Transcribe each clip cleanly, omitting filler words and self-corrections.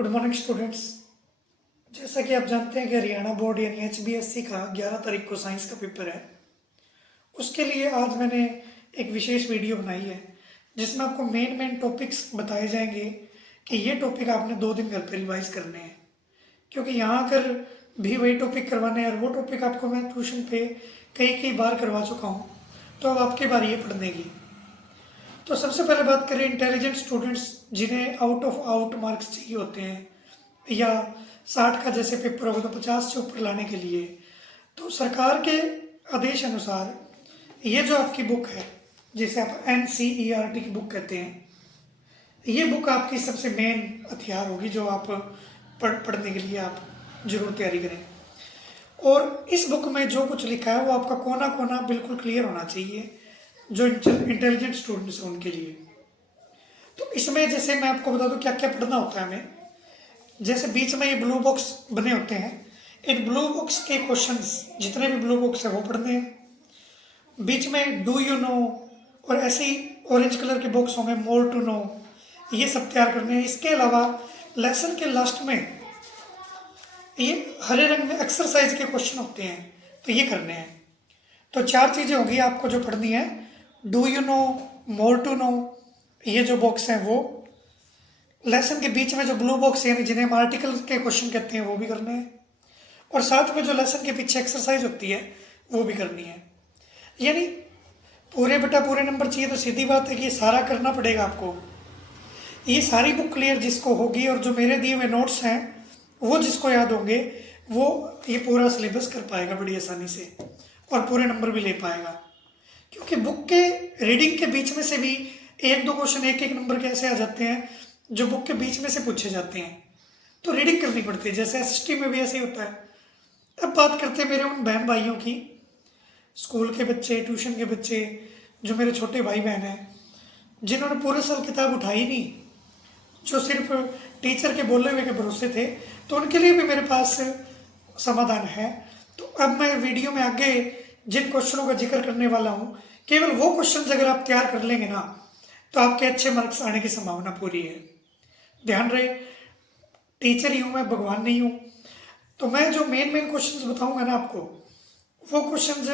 Good morning students. जैसा कि आप जानते हैं कि हरियाणा बोर्ड यानी HBSC का 11 तारीख को साइंस का पेपर है। उसके लिए आज मैंने एक विशेष वीडियो बनाई है जिसमें आपको मेन टॉपिक्स बताए जाएंगे कि ये टॉपिक आपने 2 दिन घर पर रिवाइज करने हैं, क्योंकि यहाँ आकर भी वही टॉपिक करवाने हैं और वो टॉपिक आपको मैं ट्यूशन पे कई बार करवा चुका हूँ, तो अब आपकी बारी है पढ़ने की। तो सबसे पहले बात करें इंटेलिजेंट स्टूडेंट्स जिन्हें आउट ऑफ आउट मार्क्स चाहिए होते हैं या 60 का जैसे पेपर होगा तो 50 से ऊपर लाने के लिए, तो सरकार के आदेश अनुसार ये जो आपकी बुक है जिसे आप NCERT की बुक कहते हैं, ये बुक आपकी सबसे मेन हथियार होगी जो आप पढ़ने के लिए आप जरूर तैयारी करें। और इस बुक में जो कुछ लिखा है वो आपका कोना कोना बिल्कुल क्लियर होना चाहिए जो इंटेलिजेंट स्टूडेंट्स हैं उनके लिए। तो इसमें जैसे मैं आपको बता दूं क्या क्या पढ़ना होता है हमें। जैसे बीच में ये ब्लू बॉक्स बने होते हैं, इन ब्लू बॉक्स के क्वेश्चंस जितने भी ब्लू बॉक्स है वो पढ़ने हैं। बीच में डू यू नो और ऐसे ही ऑरेंज कलर के बॉक्स होंगे मोर टू नो, ये सब तैयार करने हैं। इसके अलावा लेसन के लास्ट में ये हरे रंग में एक्सरसाइज के क्वेश्चन होते हैं, तो ये करने हैं। तो 4 चीज़ें होंगी आपको जो पढ़नी है, do you know, more to know, ये जो बॉक्स हैं वो, लेसन के बीच में जो ब्लू बॉक्स है जिन्हें हम आर्टिकल के क्वेश्चन कहते हैं वो भी करने हैं, और साथ में जो लेसन के पीछे एक्सरसाइज होती है वो भी करनी है। यानी पूरे बटा पूरे नंबर चाहिए तो सीधी बात है कि ये सारा करना पड़ेगा आपको। ये सारी बुक क्लियर जिसको होगी और जो मेरे दिए हुए नोट्स हैं वो जिसको याद होंगे वो ये पूरा सिलेबस कर पाएगा बड़ी आसानी से और पूरे नंबर भी ले पाएगा। क्योंकि बुक के रीडिंग के बीच में से भी 1-2 क्वेश्चन एक नंबर के ऐसे आ जाते हैं जो बुक के बीच में से पूछे जाते हैं, तो रीडिंग करनी पड़ती है। जैसे SST में भी ऐसे ही होता है। अब बात करते हैं मेरे उन बहन भाइयों की, स्कूल के बच्चे, ट्यूशन के बच्चे, जो मेरे छोटे भाई बहन हैं जिन्होंने पूरे साल किताब उठाई नहीं, जो सिर्फ टीचर के बोले हुए के भरोसे थे, तो उनके लिए भी मेरे पास समाधान है। तो अब मैं वीडियो में आगे जिन क्वेश्चनों का जिक्र करने वाला हूँ, केवल वो क्वेश्चन अगर आप तैयार कर लेंगे ना तो आपके अच्छे मार्क्स आने की संभावना पूरी है। ध्यान रहे, टीचर ही हूँ मैं, भगवान नहीं हूँ। तो मैं जो मेन क्वेश्चंस बताऊंगा ना आपको, वो क्वेश्चंस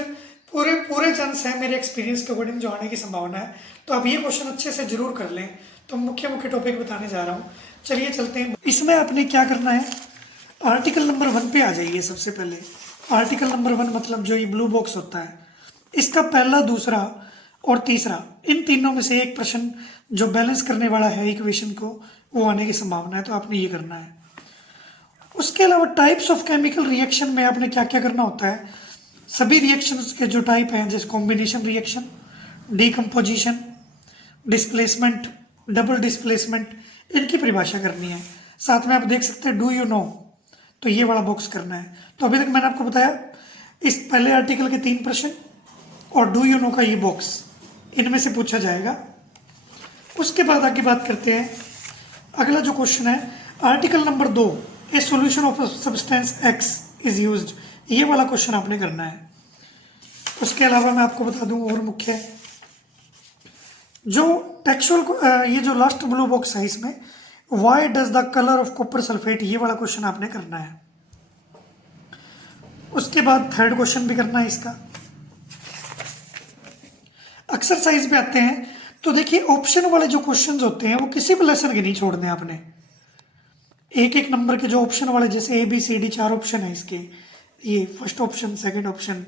पूरे चांस है मेरे एक्सपीरियंस के अकॉर्डिंग जो आने की संभावना है। तो आप ये क्वेश्चन अच्छे से जरूर कर लें। तो मुख्य टॉपिक बताने जा रहा हूँ, चलिए चलते हैं। इसमें आपने क्या करना है, आर्टिकल नंबर 1 पे आ जाइए। सबसे पहले आर्टिकल नंबर 1 मतलब जो ये ब्लू बॉक्स होता है, इसका पहला, दूसरा और तीसरा, इन तीनों में से एक प्रश्न जो बैलेंस करने वाला है इक्वेशन को, वो आने की संभावना है। तो आपने ये करना है। उसके अलावा टाइप्स ऑफ केमिकल रिएक्शन में आपने क्या क्या करना होता है, सभी रिएक्शंस के जो टाइप हैं, जैसे combination reaction, decomposition, displacement, double displacement, इनकी परिभाषा करनी है। साथ में आप देख सकते हैं डू यू नो, तो ये वाला बॉक्स करना है। तो अभी तक मैंने आपको बताया इस पहले आर्टिकल के 3 प्रश्न और डू यू नो का ये बॉक्स, इनमें से पूछा जाएगा। उसके बाद आगे बात करते हैं। अगला जो क्वेश्चन है, article number 2, A solution of substance x is used, ये वाला क्वेश्चन आपने करना है। उसके अलावा मैं आपको बता दूं और मुख्य जो टेक्सचुअल, ये जो लास्ट ब्लू बॉक्स है इसमें, why does the colour of copper sulphate, ये वाला क्वेश्चन आपने करना है। उसके बाद थर्ड क्वेश्चन भी करना है इसका। एक्सरसाइज पे आते हैं तो देखिए ऑप्शन वाले जो क्वेश्चंस होते हैं वो किसी भी लेसन के नहीं छोड़ने आपने। एक नंबर के जो ऑप्शन वाले, जैसे ABCD 4 ऑप्शन है इसके, ये फर्स्ट ऑप्शन, सेकंड ऑप्शन,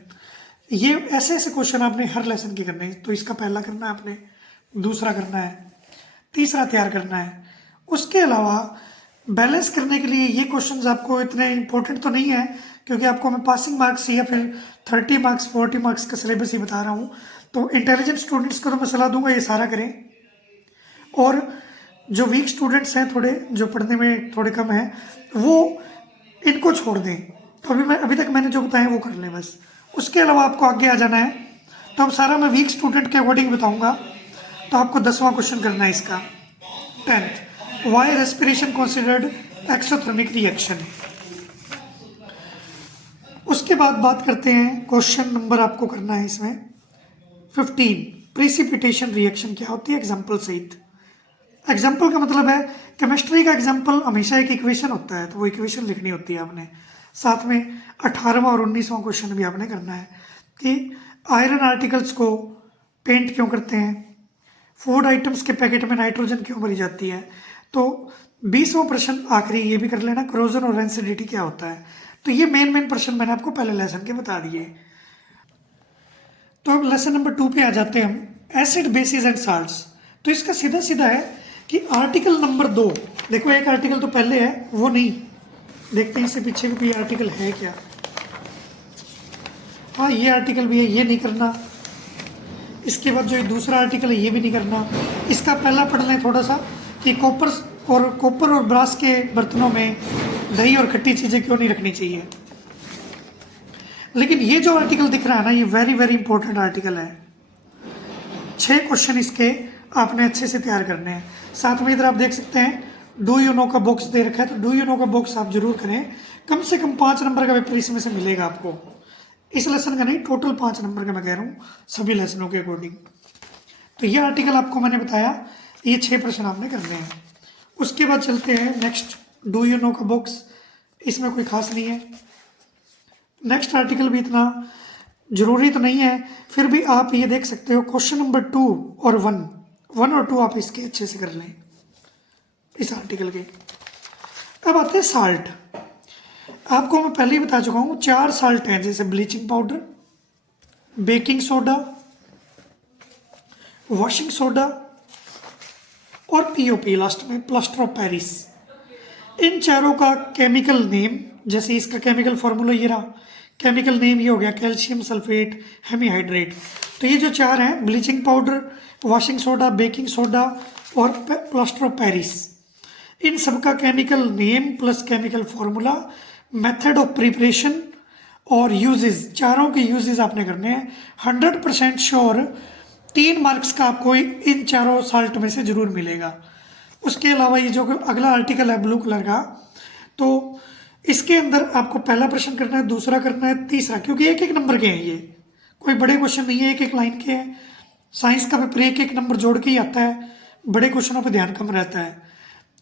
ये ऐसे क्वेश्चन आपने हर लेसन के करने हैं। तो इसका पहला करना है आपने, दूसरा करना है, तीसरा तैयार करना है। उसके अलावा बैलेंस करने के लिए ये क्वेश्चंस आपको इतने इंपॉर्टेंट तो नहीं है, क्योंकि आपको मैं पासिंग मार्क्स या फिर 30 मार्क्स 40 मार्क्स का सिलेबस ही बता रहा हूँ। तो इंटेलिजेंट स्टूडेंट्स को तो मैं सलाह दूंगा ये सारा करें, और जो वीक स्टूडेंट्स हैं, थोड़े जो पढ़ने में थोड़े कम हैं, वो इनको छोड़ दें। तो अभी तक मैंने जो बताया वो कर लें बस। उसके अलावा आपको आगे आ जाना है। तो अब सारा मैं वीक स्टूडेंट के अकॉर्डिंग बताऊंगा। तो आपको 10वां क्वेश्चन करना है इसका, 10th, why respiration considered exothermic reaction. उसके बाद बात करते हैं, क्वेश्चन नंबर आपको करना है इसमें 15, प्रेसिपिटेशन रिएक्शन क्या होती है एग्जाम्पल सहित। एग्जाम्पल का मतलब है केमिस्ट्री का एग्जाम्पल हमेशा एक इक्वेशन होता है, तो वो इक्वेशन लिखनी होती है आपने। साथ में 18वां और 19वां क्वेश्चन भी आपने करना है कि आयरन आर्टिकल्स को पेंट क्यों करते हैं, फूड आइटम्स के पैकेट में नाइट्रोजन क्यों भरी जाती है। तो 20वां प्रश्न आखिरी ये भी कर लेना, क्रोजन और रेंसिडिटी क्या होता है। तो ये मेन प्रश्न मैंने आपको पहले लेसन के बता दिए। तो अब लेसन नंबर 2 पे आ जाते हैं हम, एसिड बेसिस एंड साल्ट्स। तो इसका सीधा सीधा है कि आर्टिकल नंबर 2, देखो एक आर्टिकल तो पहले है वो नहीं, देखते हैं इससे पीछे भी कोई आर्टिकल है क्या। हाँ ये आर्टिकल भी है, ये नहीं करना। इसके बाद जो ये दूसरा आर्टिकल है ये भी नहीं करना। इसका पहला पढ़ लें थोड़ा सा कि कॉपर और ब्रास के बर्तनों में दही और खट्टी चीज़ें क्यों नहीं रखनी चाहिए। लेकिन ये जो आर्टिकल दिख रहा है ना, ये वेरी वेरी इंपॉर्टेंट आर्टिकल है। 6 क्वेश्चन इसके आपने अच्छे से तैयार करने हैं। साथ में इधर आप देख सकते हैं डू यू नो का बॉक्स दे रखा है, तो डू यू नो का बॉक्स आप जरूर करें। कम से कम 5 नंबर का पेपर इसमें से मिलेगा आपको, इस लेसन का नहीं, टोटल 5 नंबर का मैं कह रहा हूँ सभी लेसनों के अकॉर्डिंग। तो ये आर्टिकल आपको मैंने बताया, ये 6 प्रश्न आपने करने हैं। उसके बाद चलते हैं नेक्स्ट, डू यू नो का बॉक्स, इसमें कोई खास नहीं है। नेक्स्ट आर्टिकल भी इतना जरूरी तो नहीं है, फिर भी आप ये देख सकते हो क्वेश्चन नंबर 2 और 1 और 2 आप इसके अच्छे से कर लें इस आर्टिकल के। अब आते हैं साल्ट। आपको मैं पहले ही बता चुका हूँ 4 साल्ट हैं, जैसे bleaching powder, baking soda, washing soda और पीओपी लास्ट में, प्लास्टर ऑफ पेरिस। इन चारों का केमिकल नेम, जैसे इसका केमिकल फॉर्मूला ये रहा, केमिकल नेम ये हो गया कैल्शियम सल्फेट हेमीहाइड्रेट। तो ये जो 4 हैं, bleaching powder, washing soda, baking soda और प्लास्टर ऑफ पेरिस, इन सब का chemical name plus chemical formula, method of preparation और यूजेस, चारों के यूजेस आपने करने हैं। 100% श्योर 3 मार्क्स का आपको इन चारों साल्ट में से जरूर मिलेगा। उसके अलावा ये जो अगला आर्टिकल है ब्लू कलर का, तो इसके अंदर आपको पहला प्रश्न करना है, दूसरा करना है, तीसरा, क्योंकि एक एक नंबर के हैं, ये कोई बड़े क्वेश्चन नहीं है, एक एक लाइन के हैं। साइंस का पेपर एक एक नंबर जोड़ के ही आता है, बड़े क्वेश्चनों पर ध्यान कम रहता है।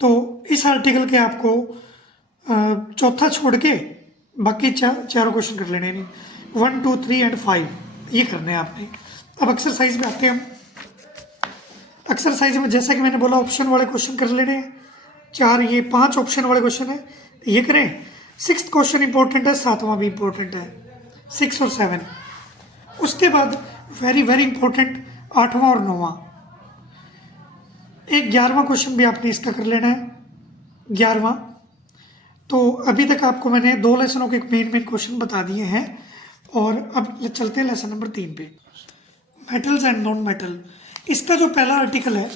तो इस आर्टिकल के आपको चौथा छोड़ के बाकी चारों क्वेश्चन कर लेने, नहीं 1, 2, 3 एंड 5 ये करने हैं आपने। अब एक्सरसाइज में आते हैं हम। एक्सरसाइज में जैसा कि मैंने बोला ऑप्शन वाले क्वेश्चन कर लेने हैं, 4 ये 5 ऑप्शन वाले क्वेश्चन है, ये करें। 6th क्वेश्चन इंपॉर्टेंट है, 7वां भी इंपॉर्टेंट है, 6 और 7। उसके बाद वेरी वेरी इंपॉर्टेंट 8वां और 9वां। एक 11वां क्वेश्चन भी आपने इसका कर लेना है, 11वां। तो अभी तक आपको मैंने 2 लेसनों के मेन क्वेश्चन बता दिए हैं, और अब चलते हैं लेसन नंबर 3 पे, मेटल्स एंड नॉन मेटल। इसका जो पहला आर्टिकल है,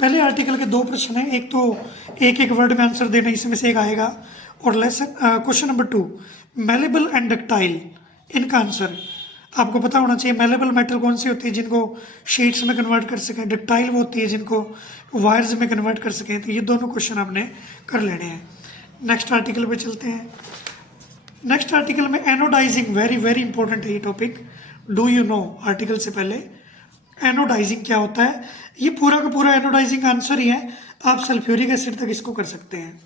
पहले आर्टिकल के 2 प्रश्न हैं, एक तो एक एक वर्ड में आंसर देना, इसमें से एक आएगा। और lesson question number 2, malleable and ductile, इनका आंसर आपको पता होना चाहिए। मेलेबल मेटल कौन सी होती है, जिनको शीट्स में कन्वर्ट कर सकें, डक्टाइल वो होती है जिनको वायर्स में कन्वर्ट कर सकें। तो ये दोनों क्वेश्चन आपने कर लेने हैं। नेक्स्ट आर्टिकल पे चलते हैं। नेक्स्ट आर्टिकल में एनोडाइजिंग, वेरी वेरी इंपॉर्टेंट है ये topic. Do you no article से पहले एनोडाइजिंग क्या होता है, ये पूरा का पूरा एनोडाइजिंग आंसर ही है, आप सल्फ्यूरिक एसिड तक इसको कर सकते हैं।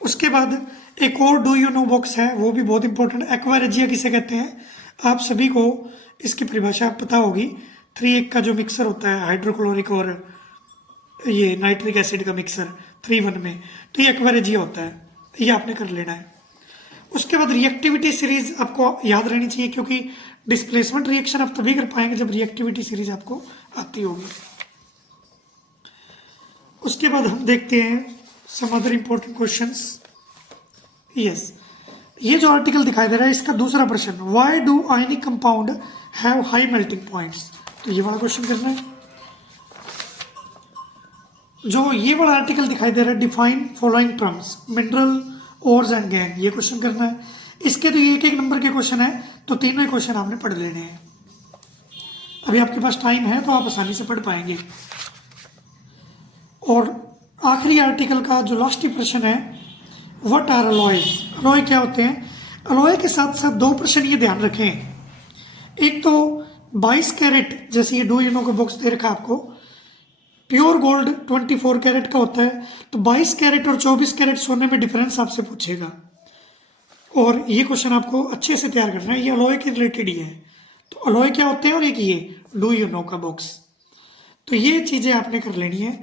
उसके बाद एक और डू यू नो बॉक्स है, वो भी बहुत इंपॉर्टेंट है, एक्वा रेजिया किसे कहते हैं, आप सभी को इसकी परिभाषा पता होगी। 3 का जो मिक्सर होता है, हाइड्रोक्लोरिक और ये नाइट्रिक एसिड का मिक्सर 3:1 में, तो ये एक्वा रेजिया होता है, ये आपने कर लेना है। उसके बाद रिएक्टिविटी सीरीज आपको याद रहनी चाहिए, क्योंकि डिस्प्लेसमेंट रिएक्शन आप तभी कर पाएंगे जब रिएक्टिविटी सीरीज आपको आती होगी। उसके बाद हम देखते हैं some other important questions. Yes, ये जो आर्टिकल दिखाई दे रहा है, इसका दूसरा प्रश्न, why do ionic compound have high melting points, तो ये वाला क्वेश्चन करना है। जो ये वाला आर्टिकल दिखाई दे रहा है, define following terms, mineral, ores and gang, ये क्वेश्चन करना है। इसके तो एक एक नंबर के क्वेश्चन है, तो तीनों ही क्वेश्चन आपने पढ़ लेने हैं। अभी आपके पास टाइम है तो आप आसानी से पढ़ पाएंगे। और आखिरी आर्टिकल का जो लास्ट ही प्रश्न है, व्हाट आर अलॉयज, अलॉय क्या होते हैं। अलॉय के साथ साथ 2 प्रश्न ये ध्यान रखें। एक तो 22 कैरेट, जैसे ये डू यू नो का बॉक्स दे रखा आपको, प्योर गोल्ड 24 कैरेट का होता है, तो 22 कैरेट और 24 कैरेट सोने में डिफरेंस आपसे पूछेगा। और ये क्वेश्चन आपको अच्छे से तैयार करना है, ये अलॉय के रिलेटेड ही है। तो अलॉय क्या होते हैं और एक ये डू यू नो का बॉक्स, तो ये चीज़ें आपने कर लेनी है।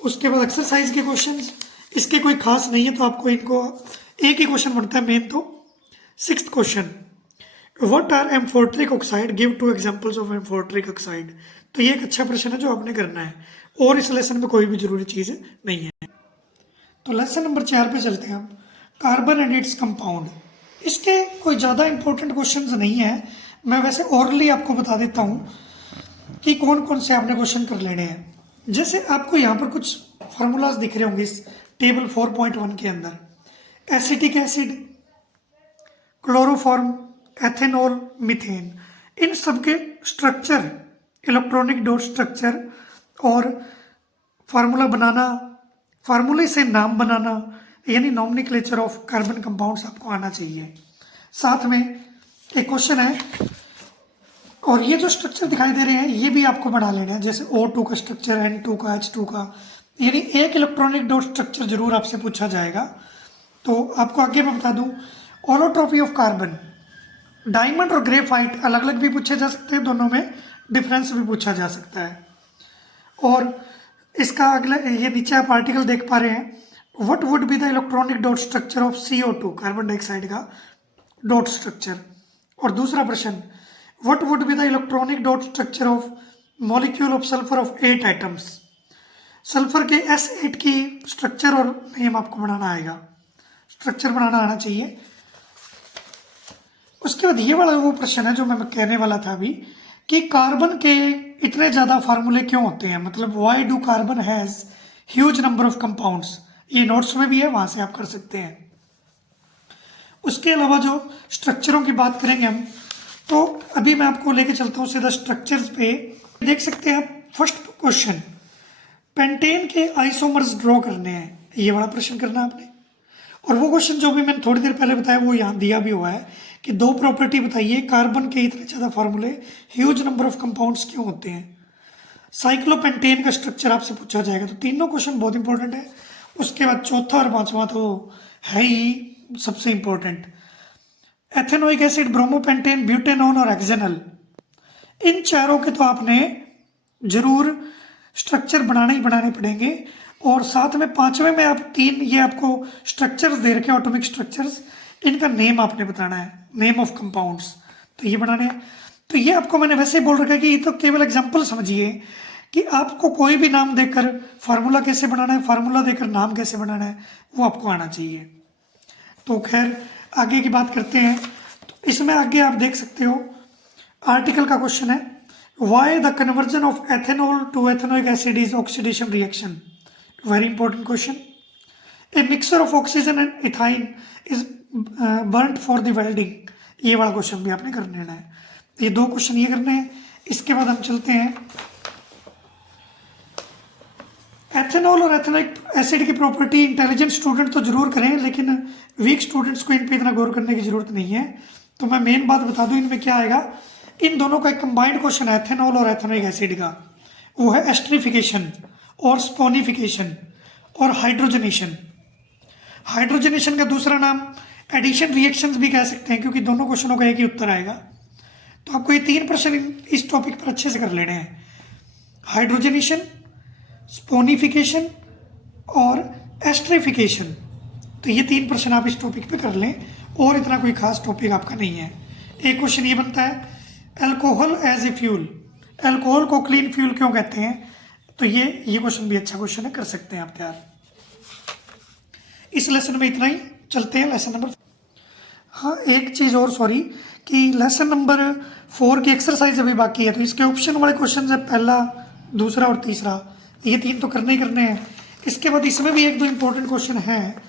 उसके बाद एक्सरसाइज के क्वेश्चंस, इसके कोई खास नहीं है, तो आपको इनको एक ही क्वेश्चन बनता है मेन। तो 6th question, what are amphoteric oxide, give 2 examples of amphoteric oxide. तो ये एक अच्छा प्रश्न है जो आपने करना है, और इस लेसन में कोई भी जरूरी चीज़ नहीं है। तो लेसन नंबर 4 पे चलते हैं हम, कार्बन एंड इट्स कंपाउंड। इसके कोई ज़्यादा इंपॉर्टेंट क्वेश्चंस नहीं है, मैं वैसे ओरली आपको बता देता हूँ कि कौन कौन से आपने क्वेश्चन कर लेने हैं। जैसे आपको यहाँ पर कुछ फार्मूलाज दिख रहे होंगे इस टेबल 4.1 के अंदर, acetic acid, chloroform, ethanol, methane, इन सब के स्ट्रक्चर, इलेक्ट्रॉनिक डॉट स्ट्रक्चर और फार्मूला बनाना, फार्मूले से नाम बनाना, यानी नॉमेनक्लेचर ऑफ कार्बन कंपाउंड्स आपको आना चाहिए। साथ में एक क्वेश्चन है, और ये जो स्ट्रक्चर दिखाई दे रहे हैं ये भी आपको बना लेना है, जैसे O2 का स्ट्रक्चर, N2 का, H2 का, यानी एक इलेक्ट्रॉनिक डॉट स्ट्रक्चर जरूर आपसे पूछा जाएगा। तो आपको आगे मैं बता दूं, ऑलोट्रोपी ऑफ कार्बन, डायमंड और ग्रेफाइट अलग अलग भी पूछे जा सकते हैं, दोनों में डिफरेंस भी पूछा जा सकता है। और इसका अगला, ये नीचे आप आर्टिकल देख पा रहे हैं, what would be the electronic dot structure of CO2, carbon dioxide का डॉट स्ट्रक्चर। और दूसरा प्रश्न, what would be the electronic dot structure of molecule of sulphur of 8 atoms. Sulphur के S8 की स्ट्रक्चर और नेम आपको बनाना आएगा, स्ट्रक्चर बनाना आना चाहिए। उसके बाद ये वाला वो प्रश्न है जो मैं कहने वाला था अभी, कि कार्बन के इतने ज़्यादा फार्मूले क्यों होते हैं, मतलब why do carbon has huge number of compounds. ये नोट्स में भी है, वहाँ से आप कर सकते हैं। उसके अलावा जो स्ट्रक्चरों की बात करेंगे हम, तो अभी मैं आपको लेके चलता हूँ सीधा स्ट्रक्चर्स पे। देख सकते हैं आप, फर्स्ट क्वेश्चन, पेंटेन के आइसोमर्स ड्रॉ करने हैं, ये वाला प्रश्न करना आपने। और वो क्वेश्चन जो भी मैंने थोड़ी देर पहले बताया वो यहाँ दिया भी हुआ है कि 2 प्रॉपर्टी बताइए, कार्बन के इतने ज़्यादा फार्मूले, ह्यूज नंबर ऑफ कंपाउंड्स क्यों होते हैं। साइक्लोपेंटेन का स्ट्रक्चर आपसे पूछा जाएगा। तो तीनों क्वेश्चन बहुत इंपॉर्टेंट है। उसके बाद चौथा और पांचवा तो है ही सबसे important, ethanoic acid, bromopentane, butanone और हेक्सेनॉल, इन चारों के तो आपने जरूर स्ट्रक्चर बनाने ही बनाने पड़ेंगे। और साथ में पांचवें में आप 3 ये आपको स्ट्रक्चर्स दे रखे हैं, एटॉमिक स्ट्रक्चर्स, इनका नेम आपने बताना है, नेम ऑफ कंपाउंड्स, तो ये बनाने हैं। तो ये आपको मैंने वैसे ही बोल रखा है कि ये तो केवल एग्जांपल समझिए कि आपको कोई भी नाम देकर फार्मूला कैसे बनाना है, फार्मूला देकर नाम कैसे बनाना है, वो आपको आना चाहिए। तो खैर आगे की बात करते हैं। तो इसमें आगे आप देख सकते हो आर्टिकल का क्वेश्चन है, why the conversion of ethanol to ethanoic acid is oxidation reaction. Very important question. A mixture of oxygen and ethyne is burned for the welding, ये वाला क्वेश्चन भी आपने कर लेना है। ये 2 क्वेश्चन ये करने हैं। इसके बाद हम चलते हैं, एथेनॉल और एथेनोइक एसिड की प्रॉपर्टी इंटेलिजेंट स्टूडेंट तो जरूर करें, लेकिन वीक स्टूडेंट्स को इन पे इतना गौर करने की जरूरत नहीं है। तो मैं मेन बात बता दूं, इनमें क्या आएगा, इन दोनों का एक कंबाइंड क्वेश्चन है एथेनॉल और एथेनोइक एसिड का, वो है एस्ट्रिफिकेशन और स्पोनिफिकेशन और हाइड्रोजनेशन। हाइड्रोजनेशन का दूसरा नाम एडिशन रिएक्शंस भी कह सकते हैं, क्योंकि दोनों क्वेश्चनों का एक ही उत्तर आएगा। तो आपको ये 3 प्रश्न इस टॉपिक पर अच्छे से कर लेने हैं, हाइड्रोजनेशन, स्पोनिफिकेशन और एस्ट्रिफिकेशन। तो ये 3 प्रश्न आप इस टॉपिक पे कर लें, और इतना कोई खास टॉपिक आपका नहीं है। एक क्वेश्चन ये बनता है, alcohol as a fuel, alcohol को क्लीन फ्यूल क्यों कहते हैं। तो ये क्वेश्चन भी अच्छा क्वेश्चन है, कर सकते हैं आप तैयार। इस लेसन में इतना ही, चलते हैं लेसन नंबर। हाँ एक चीज़ और, सॉरी, कि लेसन नंबर 4 की एक्सरसाइज अभी बाकी है। तो इसके ऑप्शन वाले क्वेश्चन है, पहला, दूसरा और तीसरा, ये 3 तो करने ही करने हैं। इसके बाद इसमें भी 1-2 इंपॉर्टेंट क्वेश्चन हैं,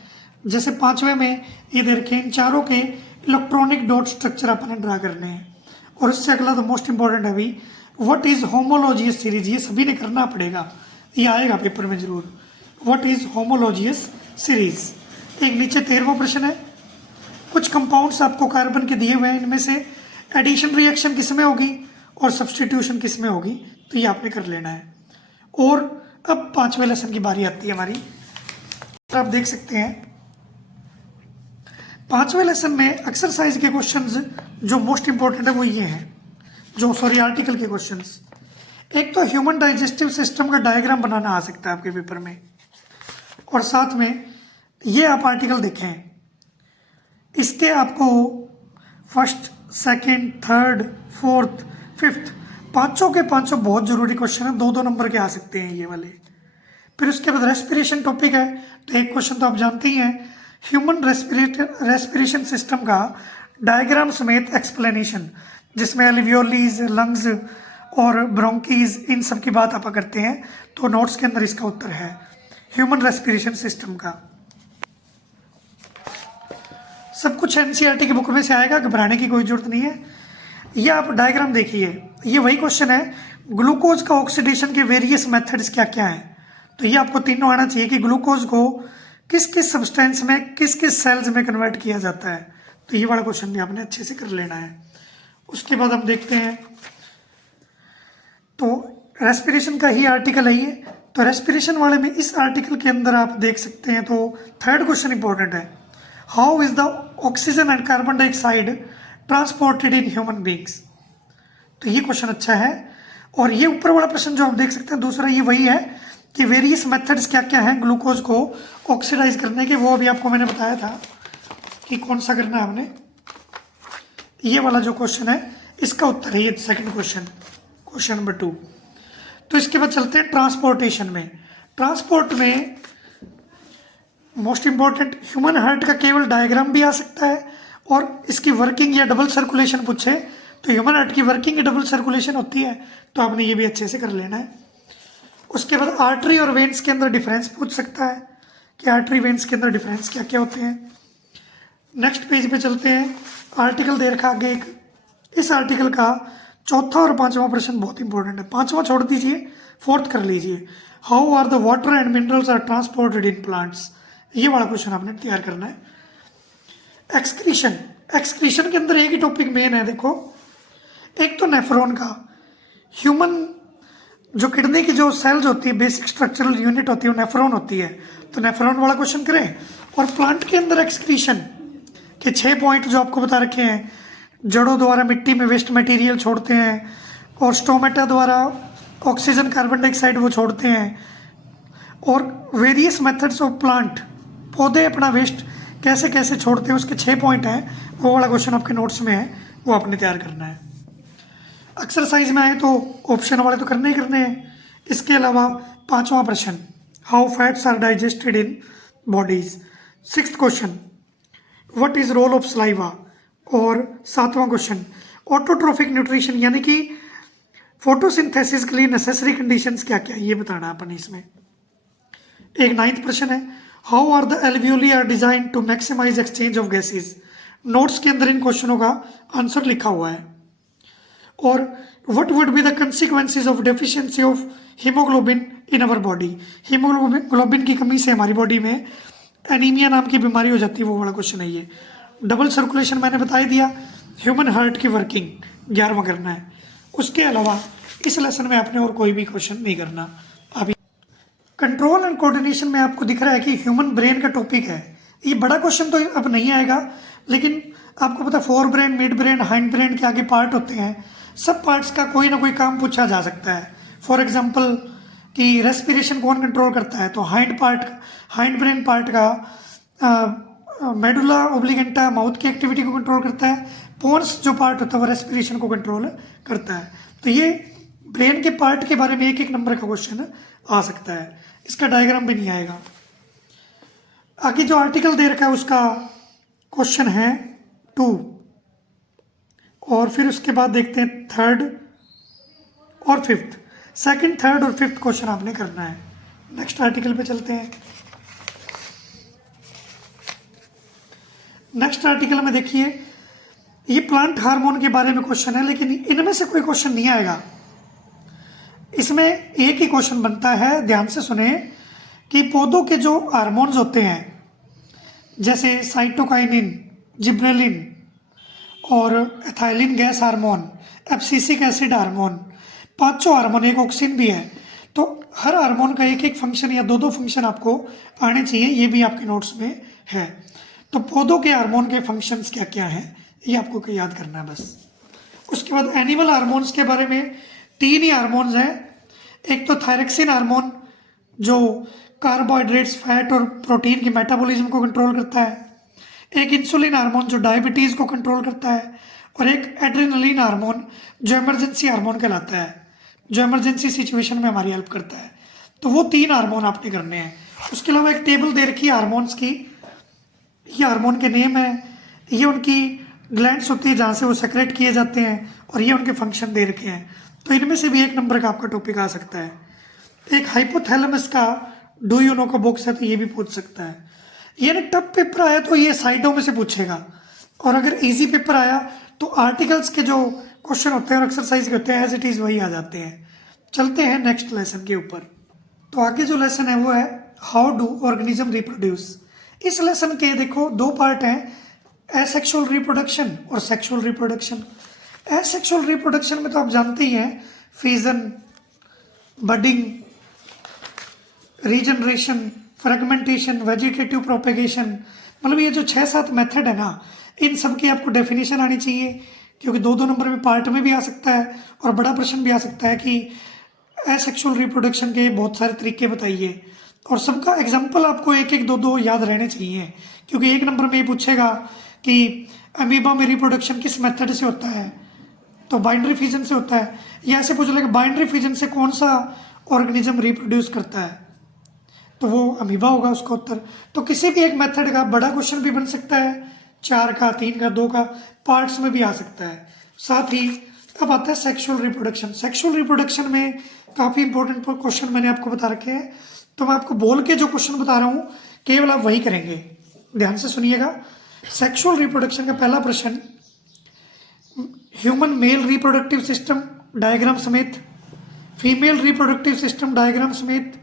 जैसे 5वें में ये दे रखे, इन चारों के इलेक्ट्रॉनिक डॉट स्ट्रक्चर अपने ड्रा करने हैं। और इससे अगला तो मोस्ट इंपॉर्टेंट है अभी, व्हाट इज होमोलॉजियस सीरीज, ये सभी ने करना पड़ेगा, ये आएगा पेपर में जरूर। What is homologous series. एक नीचे 13वां प्रश्न है, कुछ कंपाउंड्स आपको कार्बन के दिए हुए हैं, इनमें से एडिशन रिएक्शन किस में होगी और सब्सटीट्यूशन किस में होगी, तो ये आपने कर लेना है। और अब 5वें लेसन की बारी आती है हमारी। तो आप देख सकते हैं 5वें लेसन में एक्सरसाइज के क्वेश्चंस जो मोस्ट इंपॉर्टेंट है वो ये हैं, आर्टिकल के क्वेश्चंस। एक तो ह्यूमन डाइजेस्टिव सिस्टम का डायग्राम बनाना आ सकता है आपके पेपर में, और साथ में ये आप आर्टिकल देखें, इसके आपको first, second, third, fourth, fifth, पांचों के पांचों बहुत जरूरी क्वेश्चन है, 2-2 नंबर के आ सकते हैं ये वाले। फिर उसके बाद रेस्पिरेशन टॉपिक है, तो एक क्वेश्चन तो आप जानते ही हैं, ह्यूमन रेस्पिरेशन सिस्टम का डायग्राम समेत एक्सप्लेनेशन, जिसमें एल्वियोलीज, लंग्स और ब्रोंकीज इन सब की बात आप करते हैं, तो नोट्स के अंदर इसका उत्तर है ह्यूमन रेस्पिरेशन सिस्टम का। सब कुछ एनसीईआरटी की बुक में से आएगा, घबराने की कोई जरूरत नहीं है। ये आप डायग्राम देखिए, ये वही क्वेश्चन है, ग्लूकोज का ऑक्सीडेशन के वेरियस मेथड्स क्या क्या हैं। तो ये आपको तीनों आना चाहिए कि ग्लूकोज को किस किस सब्सटेंस में, किस किस सेल्स में कन्वर्ट किया जाता है। तो ये वाला क्वेश्चन भी आपने अच्छे से कर लेना है। उसके बाद हम देखते हैं, तो रेस्पिरेशन का ही आर्टिकल है ये, तो रेस्पिरेशन वाले में इस आर्टिकल के अंदर आप देख सकते हैं, तो थर्ड क्वेश्चन इंपॉर्टेंट है, how is the oxygen and carbon dioxide transported in human beings. तो ये क्वेश्चन अच्छा है। और ये ऊपर वाला प्रश्न जो आप देख सकते हैं दूसरा, ये वही है कि वेरियस मेथड्स क्या क्या हैं ग्लूकोज को ऑक्सीडाइज करने के, वो अभी आपको मैंने बताया था कि कौन सा करना है हमने। ये वाला जो क्वेश्चन है इसका उत्तर है ये सेकंड क्वेश्चन, क्वेश्चन नंबर 2। तो इसके बाद चलते हैं ट्रांसपोर्टेशन में। ट्रांसपोर्ट में मोस्ट इंपॉर्टेंट ह्यूमन हार्ट का केवल डायग्राम भी आ सकता है, और इसकी वर्किंग या डबल सर्कुलेशन पूछे तो ह्यूमन हार्ट की वर्किंग डबल सर्कुलेशन होती है, तो आपने ये भी अच्छे से कर लेना है। उसके बाद आर्टरी और वेन्स के अंदर डिफरेंस पूछ सकता है कि आर्टरी वेन्स के अंदर डिफरेंस क्या क्या होते हैं। नेक्स्ट पेज पे चलते हैं, आर्टिकल दे रखा आगे एक, इस आर्टिकल का चौथा और पांचवा प्रश्न बहुत इंपॉर्टेंट है, पांचवा छोड़ दीजिए, फोर्थ कर लीजिए। How are the water and minerals are transported in plants, ये वाला क्वेश्चन आपने तैयार करना है। एक्सक्रीशन, एक्सक्रीशन के अंदर एक ही टॉपिक मेन है, देखो एक तो नेफ्रॉन का, ह्यूमन जो किडनी की जो सेल्स होती है, बेसिक स्ट्रक्चरल यूनिट होती है, वो नेफ्रॉन होती है, तो नेफ्रॉन वाला क्वेश्चन करें। और प्लांट के अंदर एक्सक्रीशन के 6 पॉइंट जो आपको बता रखे हैं, जड़ों द्वारा मिट्टी में वेस्ट मटेरियल छोड़ते हैं, और स्टोमेटा द्वारा ऑक्सीजन कार्बन डाइऑक्साइड वो छोड़ते हैं, और वेरियस मेथड्स ऑफ प्लांट, पौधे अपना वेस्ट कैसे कैसे छोड़ते हैं, उसके 6 पॉइंट हैं, वो वाला क्वेश्चन आपके नोट्स में है, वो आपने तैयार करना है। एक्सरसाइज में आए तो ऑप्शन वाले तो करने ही करने हैं। इसके अलावा पांचवा प्रश्न, how fats are digested in bodies. Sixth question, what is role of saliva. और सातवां क्वेश्चन, ऑटोट्रोफिक न्यूट्रिशन यानी कि फोटोसिंथेसिस के लिए नेसेसरी कंडीशंस क्या क्या, ये बताना अपन इसमें। एक 9th प्रश्न है, how are the alveoli are design to maximize exchange of gases. Notes के अंदर इन क्वेश्चनों का आंसर लिखा हुआ है। और what would be the consequences of deficiency of haemoglobin in our body. Haemoglobin की कमी से हमारी बॉडी में एनीमिया नाम की बीमारी हो जाती है, वो वाला क्वेश्चन है ये। डबल सर्कुलेशन मैंने बता ही दिया। ह्यूमन हार्ट की वर्किंग 11वां करना है। उसके अलावा इस लेसन में आपने और कोई भी क्वेश्चन नहीं करना। अभी कंट्रोल एंड कोऑर्डिनेशन में आपको दिख रहा है कि ह्यूमन ब्रेन का टॉपिक है। ये बड़ा क्वेश्चन तो अब नहीं आएगा, लेकिन आपको पता fore brain, mid brain, hind brain के आगे पार्ट होते हैं, सब पार्ट्स का कोई ना कोई काम पूछा जा सकता है। फॉर एग्जांपल कि रेस्पिरेशन कौन कंट्रोल करता है, तो हाइंड ब्रेन पार्ट का मेडुला ओब्लिगेंटा माउथ की एक्टिविटी को कंट्रोल करता है। पोन्स जो पार्ट होता है वो रेस्पिरेशन को कंट्रोल करता है। तो ये ब्रेन के पार्ट के बारे में एक नंबर का क्वेश्चन आ सकता है। इसका डायग्राम भी नहीं आएगा। आगे जो आर्टिकल दे रखा है उसका क्वेश्चन है 2, और फिर उसके बाद देखते हैं 3rd और 5th। 2nd, 3rd और 5th क्वेश्चन आपने करना है। नेक्स्ट आर्टिकल पे चलते हैं। नेक्स्ट आर्टिकल में देखिए, ये प्लांट हार्मोन के बारे में क्वेश्चन है, लेकिन इनमें से कोई क्वेश्चन नहीं आएगा। इसमें एक ही क्वेश्चन बनता है, ध्यान से सुने, कि पौधों के जो हार्मोन्स होते हैं जैसे साइटोकाइनिन, जिब्रेलिन और ethylene gas hormone, abscisic acid hormone, 5 hormone, एक ऑक्सिन भी है। तो हर हार्मोन का एक एक फंक्शन या दो दो फंक्शन आपको आने चाहिए, ये भी आपके नोट्स में है। तो पौधों के हार्मोन के फंक्शंस क्या क्या हैं, ये आपको याद करना है बस। उसके बाद एनिमल हार्मोन्स के बारे में 3 ही हार्मोन्स हैं। एक तो थायरक्सिन हार्मोन जो कार्बोहाइड्रेट्स, फैट और प्रोटीन के मेटाबॉलिज्म को कंट्रोल करता है। एक इंसुलिन हार्मोन जो डायबिटीज को कंट्रोल करता है, और एक एड्रेनलिन हार्मोन जो इमरजेंसी हार्मोन कहलाता है, जो इमरजेंसी सिचुएशन में हमारी हेल्प करता है। तो वो 3 हार्मोन आपने करने हैं। उसके अलावा एक टेबल दे रखी है हार्मोन्स की, ये हार्मोन के नेम है, ये उनकी ग्लैंड्स होती है जहाँ से वो सेक्रेट किए जाते हैं, और ये उनके फंक्शन दे रखे हैं। तो इनमें से भी 1 नंबर का आपका टॉपिक आ सकता है। एक हाइपोथैलेमस का डू यू नो का बॉक्स है, तो ये भी पूछ सकता है। ये ना टफ पेपर आया तो ये साइडों में से पूछेगा, और अगर इजी पेपर आया तो आर्टिकल्स के जो क्वेश्चन होते हैं और एक्सरसाइज के होते हैं एज इट इज वही आ जाते हैं। चलते हैं नेक्स्ट लेसन के ऊपर। तो आगे जो लेसन है वो है हाउ डू ऑर्गेनिज्म रिप्रोड्यूस। इस लेसन के देखो 2 पार्ट हैं, एसेक्सुअल रिप्रोडक्शन और सेक्सुअल रिप्रोडक्शन। एसेक्सुअल रिप्रोडक्शन में तो आप जानते ही हैं, fission, budding, regeneration, fragmentation, vegetative propagation, मतलब ये जो 6-7 मेथड है ना, इन सब की आपको डेफिनेशन आनी चाहिए, क्योंकि 2-2 नंबर में पार्ट में भी आ सकता है और बड़ा प्रश्न भी आ सकता है कि एसेक्सुअल रिप्रोडक्शन के बहुत सारे तरीके बताइए। और सबका एग्जाम्पल आपको 1-1, 2-2 याद रहने चाहिए, क्योंकि 1 नंबर में ये पूछेगा कि अमीबा में रिप्रोडक्शन किस मेथड से होता है, तो बाइंड्री फिजन से होता है। या ऐसे पूछ लेगा बाइंड्री फिजन से कौन सा ऑर्गेनिज्म रिप्रोड्यूस करता है, तो वो अमीबा होगा उसका उत्तर। तो किसी भी एक मेथड का बड़ा क्वेश्चन भी बन सकता है, 4 का, 3 का, 2 का, पार्ट्स में भी आ सकता है। साथ ही अब आता है सेक्सुअल रिप्रोडक्शन। सेक्सुअल रिप्रोडक्शन में काफ़ी इंपॉर्टेंट क्वेश्चन मैंने आपको बता रखे हैं, तो मैं आपको बोल के जो क्वेश्चन बता रहा हूँ केवल आप वही करेंगे, ध्यान से सुनिएगा। सेक्सुअल रिप्रोडक्शन का पहला प्रश्न, human male reproductive system diagram समेत, फीमेल रिप्रोडक्टिव सिस्टम डायग्राम समेत।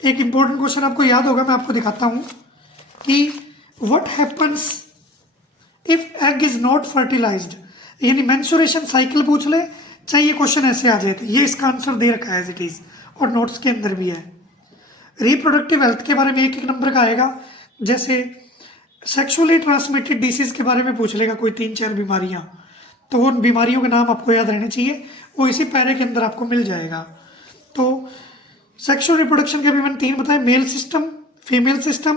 एक इंपॉर्टेंट क्वेश्चन आपको याद होगा, मैं आपको दिखाता हूं कि what happens if egg is not fertilized, यानी मेंस्ट्रुएशन साइकिल पूछ ले, चाहे ये क्वेश्चन ऐसे आ जाए, तो ये इसका आंसर दे रखा है एज इट इज, और नोट्स के अंदर भी है। रिप्रोडक्टिव हेल्थ के बारे में 1-1 नंबर का आएगा, जैसे सेक्सुअली ट्रांसमिटेड डिसीज के बारे में पूछ लेगा कोई 3-4 बीमारियां, तो उन बीमारियों के नाम आपको याद रहने चाहिए, वो इसी पैरे के अंदर आपको मिल जाएगा। तो सेक्सुअल रिप्रोडक्शन के भी मैंने 3 बताए, male system, female system,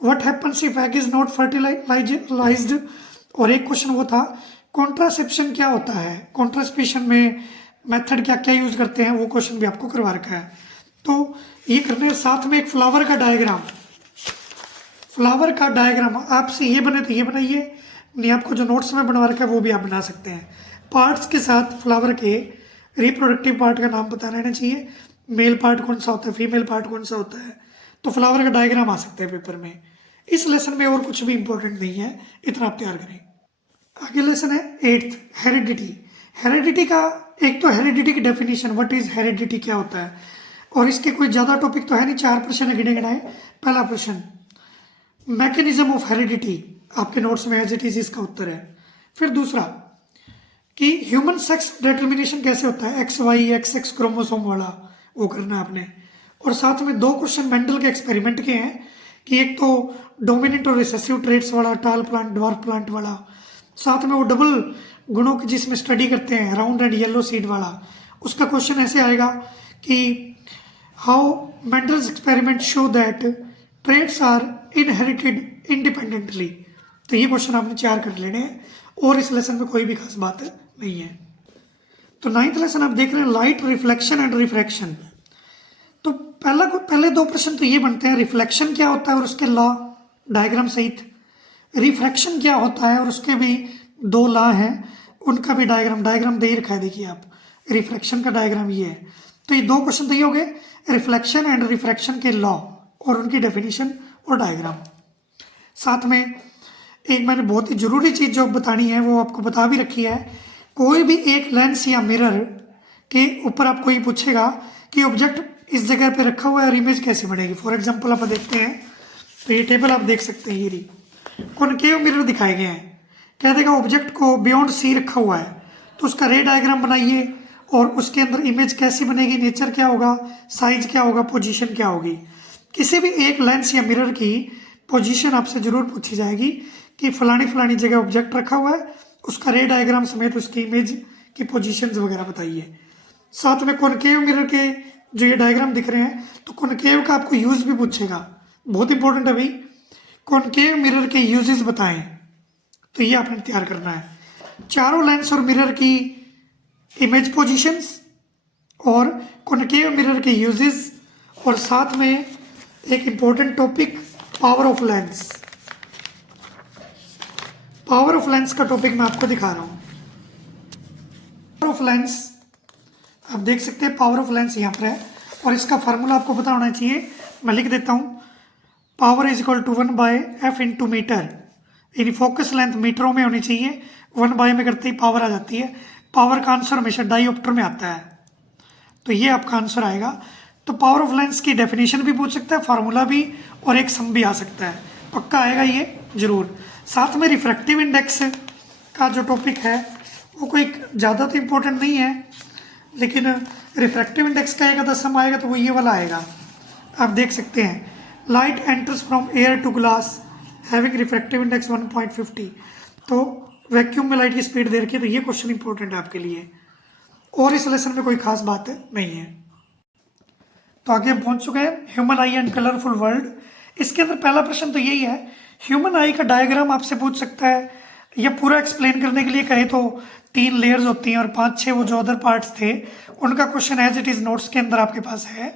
what happens if egg is not fertilized, और एक क्वेश्चन वो था कॉन्ट्रासेप्शन क्या होता है, कॉन्ट्रासेप्शन में मेथड क्या क्या यूज करते हैं, वो क्वेश्चन भी आपको करवा रखा है। तो ये करने साथ में एक फ्लावर का डायग्राम, फ्लावर का डायग्राम आपसे ये बने तो ये बनाइए, नहीं आपको जो नोट्स में बनवा रखा है वो भी आप बना सकते हैं। पार्ट्स के साथ फ्लावर के रिप्रोडक्टिव पार्ट का नाम पता रहना चाहिए, मेल पार्ट कौन सा होता है, फीमेल पार्ट कौन सा होता है, तो फ्लावर का डायग्राम आ सकता है पेपर में। इस लेसन में और कुछ भी इंपॉर्टेंट नहीं है, इतना आप तैयार करें। आगे लेसन है 8th, हेरिडिटी। हेरिडिटी का एक तो हेरिडिटी की डेफिनेशन, व्हाट इज हेरिडिटी क्या होता है, और इसके कोई ज़्यादा टॉपिक तो है नहीं, 4 प्रश्न है गिने गिनाए। पहला प्रश्न मैकेनिज्म ऑफ हेरिडिटी, आपके नोट्स में एज इट इज इसका उत्तर है। फिर दूसरा कि ह्यूमन सेक्स डिटर्मिनेशन कैसे होता है, XY XX क्रोमोसोम वाला, वो करना है आपने। और साथ में 2 क्वेश्चन मेंडल के एक्सपेरिमेंट के हैं, कि एक तो डोमिनेंट और रिसेसिव ट्रेट्स वाला, टाल प्लांट, ड्वार्फ प्लांट वाला, साथ में वो डबल गुणों की जिसमें स्टडी करते हैं, राउंड एंड येलो सीड वाला। उसका क्वेश्चन ऐसे आएगा कि how Mendel's experiment show that traits are inherited independently. तो ये क्वेश्चन आपने 4 कर लेने हैं, और इस लेसन में कोई भी खास बात नहीं है। तो 9th लेसन आप देख रहे हैं लाइट रिफ्लेक्शन एंड रिफ्रैक्शन। तो पहले 2 प्रश्न तो ये बनते हैं, रिफ्लेक्शन क्या होता है और उसके लॉ डायग्राम सहित, रिफ्रैक्शन क्या होता है और उसके भी 2 लॉ हैं, उनका भी डायग्राम दे ही रखा है, देखिए आप, रिफ्लेक्शन का डायग्राम ये है। तो ये 2 क्वेश्चन तो ये हो गए, रिफ्लेक्शन एंड रिफ्रैक्शन के लॉ और उनकी डेफिनेशन और डायग्राम। साथ में एक मैंने बहुत ही जरूरी चीज़ जो बतानी है वो आपको बता भी रखी है, कोई भी एक लेंस या मिरर के ऊपर आपको ये पूछेगा कि ऑब्जेक्ट इस जगह पे रखा हुआ है और इमेज कैसे बनेगी। फॉर एग्जांपल आप देखते हैं, तो ये टेबल आप देख सकते हैं, ये कॉनकेव मिरर दिखाए गए हैं, कह देगा ऑब्जेक्ट को बियॉन्ड C रखा हुआ है, तो उसका रे डायग्राम बनाइए और उसके अंदर इमेज कैसी बनेगी, नेचर क्या होगा, साइज क्या होगा, पोजीशन क्या होगी। किसी भी एक लेंस या मिरर की पोजीशन आपसे जरूर पूछी जाएगी कि फलानी फलानी जगह ऑब्जेक्ट रखा हुआ है, उसका रे डायग्राम समेत उसकी इमेज की पोजीशंस वगैरह बताइए। साथ में कॉनकेव मिरर के जो ये डायग्राम दिख रहे हैं, तो कॉनकेव का आपको यूज भी पूछेगा, बहुत इंपॉर्टेंट है भाई। कॉनकेव मिरर के यूजेस बताएं, तो ये आपने तैयार करना है। चारों लेंस और मिरर की इमेज पोजीशंस और कॉनकेव मिरर के यूजेस, और साथ में एक important topic power of lens. Power of lens का टॉपिक मैं आपको दिखा रहा हूं। पावर ऑफ लेंस आप देख सकते हैं, पावर ऑफ लेंस यहाँ पर है और इसका फार्मूला आपको पता होना चाहिए। मैं लिख देता हूँ, power is equal to 1/f into metre, यानी फोकस लेंथ मीटरों में होनी चाहिए, 1/, में करते ही पावर आ जाती है। पावर का आंसर हमेशा डाईऑप्टर में आता है, तो ये आपका आंसर आएगा। तो पावर ऑफ लेंस की डेफिनेशन भी पूछ सकता है, फार्मूला भी, और एक सम भी आ सकता है, पक्का आएगा ये जरूर। साथ में रिफ्रैक्टिव इंडेक्स का जो टॉपिक है वो कोई ज़्यादा तो इम्पोर्टेंट नहीं है, लेकिन रिफ्रैक्टिव इंडेक्स का एक आधा सम आएगा तो वो ये वाला आएगा। आप देख सकते हैं, light enters from air to glass having refractive index 1.50, तो वैक्यूम में लाइट की स्पीड दे रखी है, तो ये क्वेश्चन इंपॉर्टेंट है आपके लिए, और इस लेसन में कोई खास बात नहीं है। तो आगे हम पहुंच चुके हैं, human I and colourful world. इसके अंदर पहला प्रश्न तो यही है, ह्यूमन आई का डायग्राम आपसे पूछ सकता है, या पूरा एक्सप्लेन करने के लिए कहे तो 3 लेयर्स होती हैं और 5-6 वो जो अदर पार्ट्स थे उनका question as it is notes के अंदर आपके पास है,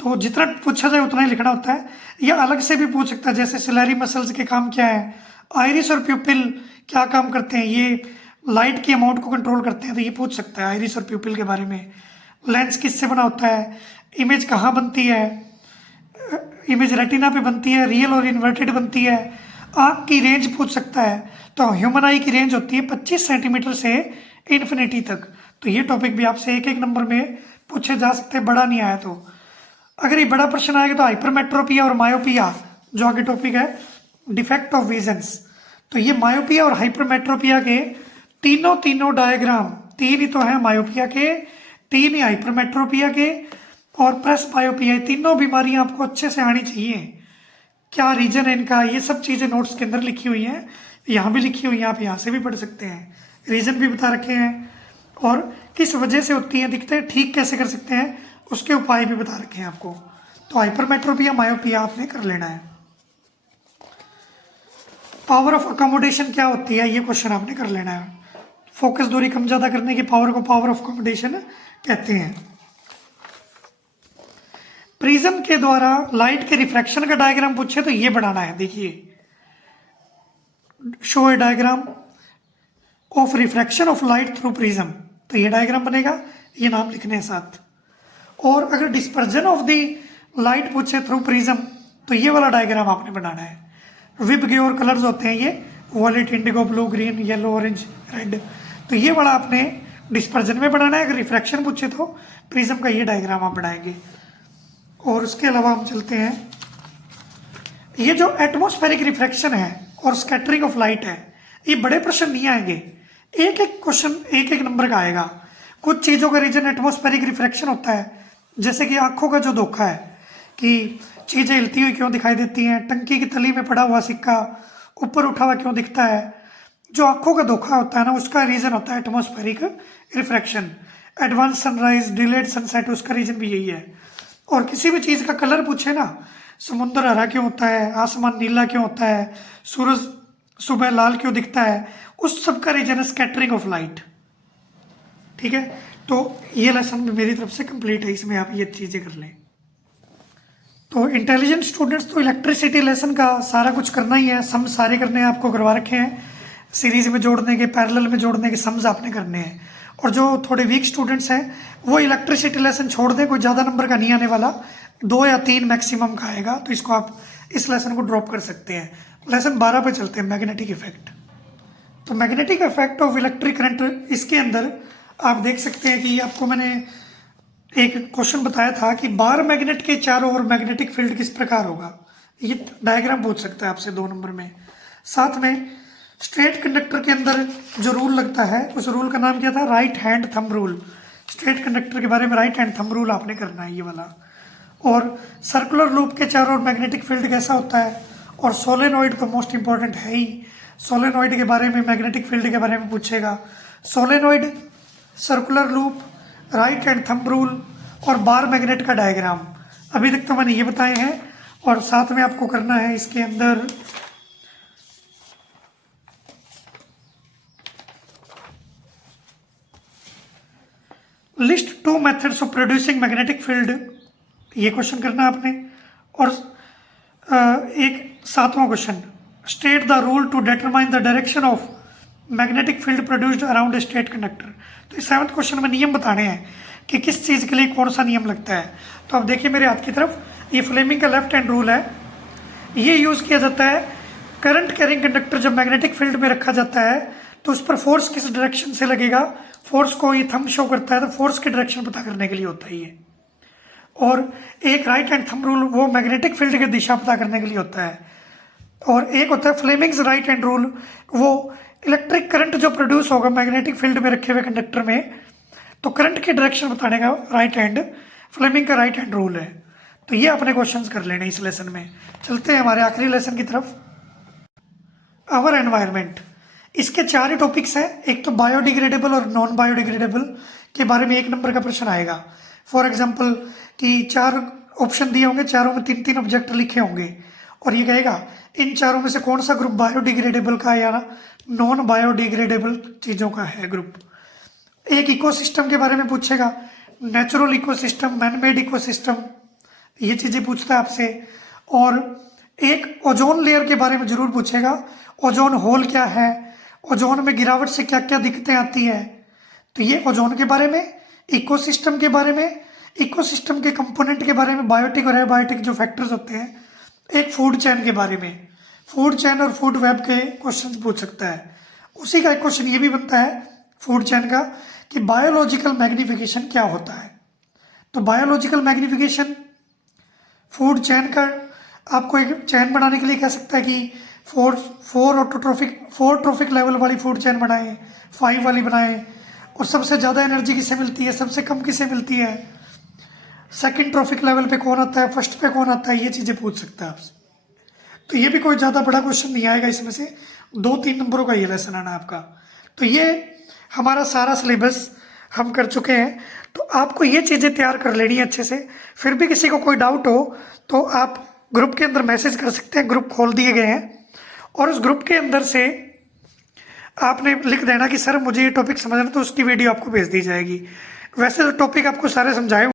तो जितना पूछा जाए उतना ही लिखना होता है। या अलग से भी पूछ सकता है, जैसे सिलेरी मसल्स के काम क्या है, आइरिस और प्यूपिल क्या काम करते हैं, ये लाइट की अमाउंट को कंट्रोल करते हैं, तो ये पूछ सकता है आइरिस और प्यूपिल के बारे में। लेंस किससे बना होता है, इमेज कहाँ बनती है, इमेज रेटिना पे बनती है, रियल और इन्वर्टेड बनती है। आँख की रेंज पूछ सकता है, तो ह्यूमन आई की रेंज होती है 25 सेंटीमीटर से इन्फिनिटी तक, तो ये टॉपिक भी आपसे एक नंबर में पूछे जा सकते हैं, बड़ा नहीं आया तो। अगर ये बड़ा प्रश्न आएगा तो हाइपरमेट्रोपिया और मायोपिया जो आगे टॉपिक है, डिफेक्ट ऑफ विजन्स, तो ये मायोपिया और हाइपरमेट्रोपिया के तीनों डायग्राम, 3 ही तो हैं मायोपिया के, 3 ही हाइपरमेट्रोपिया के, और प्रेस मायोपिया, तीनों बीमारियां आपको अच्छे से आनी चाहिए। क्या रीजन है इनका, ये सब चीज़ें नोट्स के अंदर लिखी हुई हैं, यहाँ भी लिखी हुई हैं, आप यहाँ से भी पढ़ सकते हैं, रीजन भी बता रखे हैं, और किस वजह से होती हैं, दिखते हैं, ठीक कैसे कर सकते हैं, उसके उपाय भी बता रखे हैं आपको। तो हाइपरमेट्रोपिया मायोपिया आपने कर लेना है। पावर ऑफ अकोमोडेशन क्या होती है, ये क्वेश्चन आपने कर लेना है। फोकस दूरी कम ज़्यादा करने की पावर को पावर ऑफ अकोमोडेशन कहते हैं। प्रिज्म के द्वारा लाइट के रिफ्रैक्शन का डायग्राम पूछे तो ये बनाना है, देखिए, show A diagram of refraction of light through prism, तो ये डायग्राम बनेगा, ये नाम लिखने हैं साथ। और अगर डिस्पर्जन ऑफ द लाइट पूछे थ्रू प्रिज्म, तो ये वाला डायग्राम आपने बनाना है। विब के और कलर्स होते हैं ये, wallet, Indigo, blue, green, yellow, orange, red, तो ये वाला आपने डिस्पर्जन में बनाना है। अगर रिफ्रैक्शन पूछे तो प्रिज्म का ये डायग्राम आप बनाएंगे। और उसके अलावा हम चलते हैं, ये जो एटमॉस्फेरिक रिफ्रैक्शन है और स्कैटरिंग ऑफ लाइट है, ये बड़े प्रश्न नहीं आएंगे, एक क्वेश्चन एक नंबर का आएगा। कुछ चीज़ों का रीजन एटमॉस्फेरिक रिफ्रैक्शन होता है, जैसे कि आंखों का जो धोखा है कि चीज़ें हिलती हुई क्यों दिखाई देती हैं, टंकी की तली में पड़ा हुआ सिक्का ऊपर उठा हुआ क्यों दिखता है, जो आंखों का धोखा होता है ना, उसका रीजन होता है atmospheric refraction. Advance sunrise, delayed sunset, उसका रीजन भी यही है। और किसी भी चीज़ का कलर पूछे ना, समुद्र हरा क्यों होता है, आसमान नीला क्यों होता है, सूरज सुबह लाल क्यों दिखता है, उस सब का रीजन है स्कैटरिंग ऑफ लाइट। ठीक है, तो ये लेसन मेरी तरफ से कंप्लीट है, इसमें आप ये चीज़ें कर लें। तो इंटेलिजेंट स्टूडेंट्स तो इलेक्ट्रिसिटी लेसन का सारा कुछ करना ही है, सम सारे करने हैं, आपको करवा रखे हैं, सीरीज में जोड़ने के, पैरेलल में जोड़ने के सम्स आपने करने हैं। और जो थोड़े वीक स्टूडेंट्स हैं वो इलेक्ट्रिसिटी लेसन छोड़ दें, कोई ज़्यादा नंबर का नहीं आने वाला, 2 या 3 मैक्सिमम का आएगा, तो इसको आप इस लेसन को ड्रॉप कर सकते हैं। लेसन 12 पे चलते हैं, मैग्नेटिक इफेक्ट। तो magnetic effect of electric current, इसके अंदर आप देख सकते हैं कि आपको मैंने एक क्वेश्चन बताया था कि बार मैग्नेट के चारों ओर मैग्नेटिक फील्ड किस प्रकार होगा, ये डायग्राम पूछ सकता है आपसे 2 नंबर में। साथ में स्ट्रेट कंडक्टर के अंदर जो रूल लगता है, उस रूल का नाम क्या था, right hand thumb rule. Straight conductor के बारे में राइट हैंड थंब रूल आपने करना है ये वाला। और सर्कुलर लूप के चारों ओर मैग्नेटिक फील्ड कैसा होता है, और सोलेनॉइड तो मोस्ट इंपॉर्टेंट है ही। सोलेनॉइड के बारे में, मैग्नेटिक फील्ड के बारे में पूछेगा। Solenoid, circular loop, right hand thumb rule और बार मैग्नेट का डायग्राम। अभी तक तो मैंने ये बताए हैं, और साथ में आपको करना है इसके अंदर list 2 methods of producing magnetic field, ये क्वेश्चन करना है आपने। और एक 7वां question, state the rule to determine the direction of magnetic field produced around a straight conductor. तो इस 7th क्वेश्चन में नियम बताने हैं कि किस चीज़ के लिए कौन सा नियम लगता है। तो आप देखिए मेरे हाथ की तरफ, ये फ्लेमिंग का लेफ्ट हैंड रूल है। ये यूज़ किया जाता है करंट कैरिंग कंडक्टर जब मैग्नेटिक फील्ड में रखा जाता है तो उस पर फोर्स किस डायरेक्शन से लगेगा, फोर्स को ये थंब शो करता है, तो फोर्स की डायरेक्शन पता करने के लिए होता है ये। और एक राइट हैंड थंब रूल, वो मैग्नेटिक फील्ड की दिशा पता करने के लिए होता है। और एक होता है फ्लेमिंग्स राइट हैंड रूल, वो इलेक्ट्रिक करंट जो प्रोड्यूस होगा मैग्नेटिक फील्ड में रखे हुए कंडक्टर में, तो करंट की डायरेक्शन बताने का राइट हैंड, फ्लेमिंग का राइट हैंड रूल है। तो ये अपने क्वेश्चंस कर लेने इस लेसन में। चलते हैं हमारे आखिरी लेसन की तरफ, आवर एनवायरनमेंट। इसके 4 ही टॉपिक्स हैं। एक तो बायोडिग्रेडेबल और नॉन बायोडिग्रेडेबल के बारे में 1 नंबर का प्रश्न आएगा। फॉर एग्जाम्पल कि 4 ऑप्शन दिए होंगे, चारों में 3-3 ऑब्जेक्ट लिखे होंगे, और ये कहेगा इन चारों में से कौन सा ग्रुप बायोडिग्रेडेबल का या नॉन बायोडिग्रेडेबल चीज़ों का है ग्रुप। एक इकोसिस्टम के बारे में पूछेगा, नेचुरल इकोसिस्टम, मैनमेड इकोसिस्टम, ये चीज़ें पूछता है आपसे। और एक ओजोन लेयर के बारे में जरूर पूछेगा, ओजोन होल क्या है, ओजोन में गिरावट से क्या क्या दिक्कतें आती है। तो ये ओजोन के बारे में, इकोसिस्टम के बारे में, इकोसिस्टम के कंपोनेंट के बारे में, बायोटिक और एबायोटिक जो फैक्टर्स होते हैं, एक फूड चेन के बारे में, फूड चेन और फूड वेब के क्वेश्चन पूछ सकता है। उसी का एक क्वेश्चन ये भी बनता है फूड चेन का कि बायोलॉजिकल मैग्निफिकेशन क्या होता है। तो बायोलॉजिकल मैग्निफिकेशन फूड चेन का आपको एक चेन बनाने के लिए कह सकता है कि 4 ट्रॉफिक लेवल वाली फूड चेन बनाएं, 5 वाली बनाएं, और सबसे ज़्यादा एनर्जी किसे मिलती है, सबसे कम किसे मिलती है, सेकंड ट्रॉफिक लेवल पे कौन आता है, फर्स्ट पे कौन आता है, ये चीज़ें पूछ सकता है आपसे। तो ये भी कोई ज़्यादा बड़ा क्वेश्चन नहीं आएगा, इसमें से 2-3 नंबरों का ये लेसन आना आपका। तो ये हमारा सारा सिलेबस हम कर चुके हैं। तो आपको ये चीज़ें तैयार कर लेनी है अच्छे से। फिर भी किसी को कोई डाउट हो तो आप ग्रुप के अंदर मैसेज कर सकते हैं, ग्रुप खोल दिए गए हैं, और उस ग्रुप के अंदर से आपने लिख देना कि सर मुझे ये टॉपिक समझना, तो उसकी वीडियो आपको भेज दी जाएगी। वैसे तो टॉपिक आपको सारे समझाए